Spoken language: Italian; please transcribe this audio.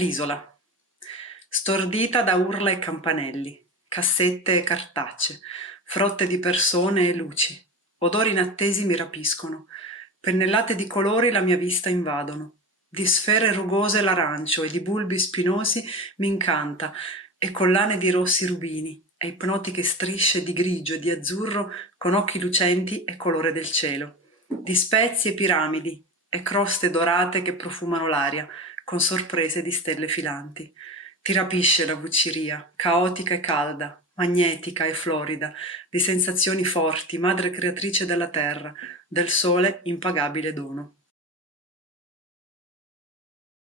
L'isola. Stordita da urla e campanelli, cassette e cartacce, frotte di persone e luci. Odori inattesi mi rapiscono. Pennellate di colori la mia vista invadono. Di sfere rugose l'arancio e di bulbi spinosi mi incanta, e collane di rossi rubini, e ipnotiche strisce di grigio e di azzurro con occhi lucenti e colore del cielo. Di spezie e piramidi, e croste dorate che profumano l'aria, con sorprese di stelle filanti. Ti rapisce la vucciria, caotica e calda, magnetica e florida, di sensazioni forti, madre creatrice della terra, del sole impagabile dono.